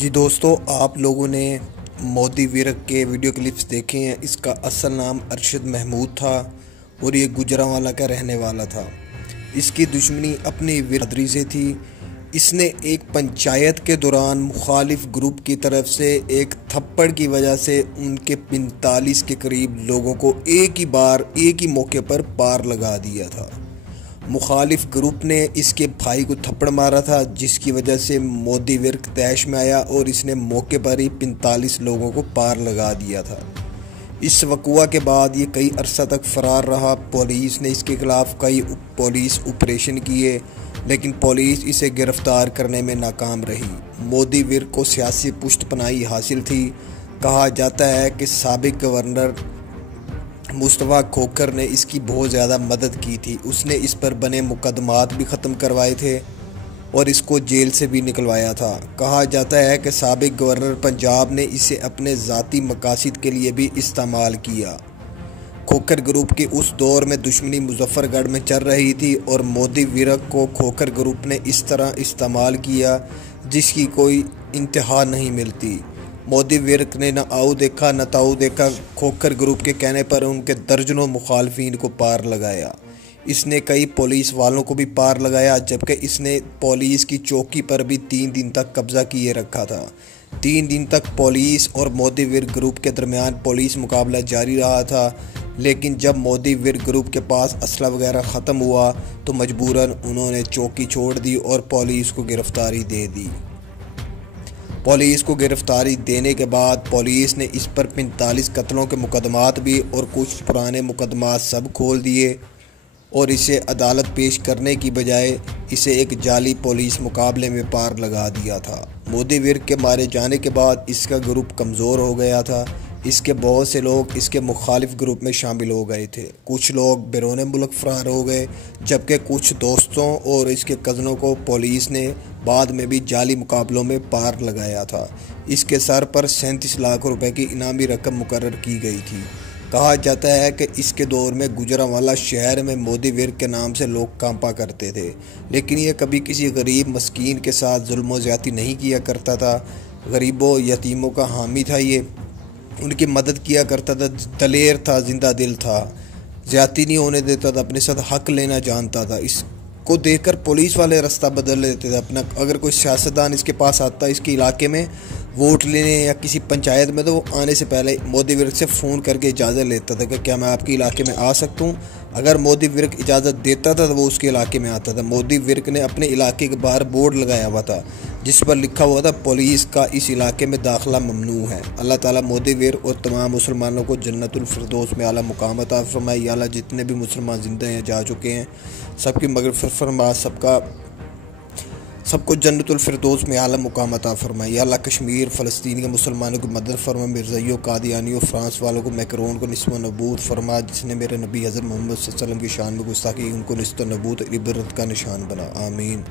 जी दोस्तों, आप लोगों ने मोदी विरक के वीडियो क्लिप्स देखे हैं। इसका असल नाम अरशद महमूद था और ये गुजरांवाला का रहने वाला था। इसकी दुश्मनी अपनी बिरादरी से थी। इसने एक पंचायत के दौरान मुखालिफ ग्रुप की तरफ से एक थप्पड़ की वजह से उनके 45 के करीब लोगों को एक ही मौके पर पार लगा दिया था। मुखालिफ ग्रुप ने इसके भाई को थप्पड़ मारा था, जिसकी वजह से मोदी विरक तैश में आया और इसने मौके पर ही 45 लोगों को पार लगा दिया था। इस वक़ुआ के बाद ये कई अरसा तक फरार रहा। पुलिस ने इसके खिलाफ कई पुलिस ऑपरेशन किए, लेकिन पुलिस इसे गिरफ्तार करने में नाकाम रही। मोदी विरक को सियासी पुष्टपनाही हासिल थी। कहा जाता है कि साबिक गवर्नर मुस्तफ़ा खोखर ने इसकी बहुत ज़्यादा मदद की थी। उसने इस पर बने मुकदमात भी ख़त्म करवाए थे और इसको जेल से भी निकलवाया था। कहा जाता है कि साबिक गवर्नर पंजाब ने इसे अपने ज़ाती मकासद के लिए भी इस्तेमाल किया। खोखर ग्रुप के उस दौर में दुश्मनी मुजफ्फरगढ़ में चल रही थी और मोदी विरक को खोखर ग्रुप ने इस तरह इस्तेमाल किया जिसकी कोई इंतहा नहीं मिलती। मोदी विरक ने न आओ देखा न ताऊ देखा। खोखर ग्रुप के कहने पर उनके दर्जनों मुखालफिन को पार लगाया। इसने कई पुलिस वालों को भी पार लगाया, जबकि इसने पुलिस की चौकी पर भी 3 दिन तक कब्जा किए रखा था। 3 दिन तक पुलिस और मोदी विरक ग्रुप के दरमियान पुलिस मुकाबला जारी रहा था, लेकिन जब मोदी विरक ग्रुप के पास असला वगैरह ख़त्म हुआ तो मजबूरन उन्होंने चौकी छोड़ दी और पुलिस को गिरफ्तारी दे दी। पुलिस को गिरफ्तारी देने के बाद पुलिस ने इस पर 45 कत्लों के मुकदमात भी और कुछ पुराने मुकदमात सब खोल दिए और इसे अदालत पेश करने की बजाय इसे एक जाली पुलिस मुकाबले में पार लगा दिया था। मोदी विरक के मारे जाने के बाद इसका ग्रुप कमज़ोर हो गया था। इसके बहुत से लोग इसके मुखालिफ ग्रुप में शामिल हो गए थे। कुछ लोग बैरून मुल्क फ़रार हो गए, जबकि कुछ दोस्तों और इसके कज़नों को पुलिस ने बाद में भी जाली मुकाबलों में पार लगाया था। इसके सर पर 37 लाख रुपए की इनामी रकम मुकर्रर की गई थी। कहा जाता है कि इसके दौर में गुजरांवाला शहर में मोदी विरक के नाम से लोग कांपा करते थे, लेकिन यह कभी किसी गरीब मस्कीन के साथ जुल्म व ज़्यादती नहीं किया करता था। गरीबों यतीमों का हामी था। ये उनकी मदद किया करता था। दलेर था, जिंदा दिल था, ज़्यादती नहीं होने देता था, अपने साथ हक लेना जानता था। इसको देखकर पुलिस वाले रास्ता बदल लेते थे अपना। अगर कोई सियासतदान इसके पास आता इसके इलाके में वोट लेने या किसी पंचायत में, तो वो आने से पहले मोदी विरक से फ़ोन करके इजाज़त लेता था कि क्या मैं आपके इलाके में आ सकता हूँ। अगर मोदी विरक इजाज़त देता था तो वो उसके इलाके में आता था। मोदी विरक ने अपने इलाके के बाहर बोर्ड लगाया हुआ था जिस पर लिखा हुआ था पुलिस का इस इलाके में दाखिला ममनू है। अल्लाह ताला मोदी विरक और तमाम मुसलमानों को जन्नतुल फिरदौस में आला मुकाम अता फरमाए। या अल्लाह, जितने भी मुसलमान जिंदा हैं जा चुके हैं सबकी मग़फ़िरत फरमा, सबको जन्नतुल फिरदौस में आला मुकाम अता फरमाए। या अल्लाह, कश्मीर फ़लस्तीन के मुसलमानों की मदद फरमा। मिर्ज़ाइयों, कादियानियों, फ्रांस वालों को मैक्रोन को निस्व नबूद फरमा। जिसने मेरे नबी हज़रत मोहम्मद सल्लल्लाहु अलैहि वसल्लम की शान में गुस्ताखी, उनको निस्व नबूद इबरत का निशान बना। आमीन।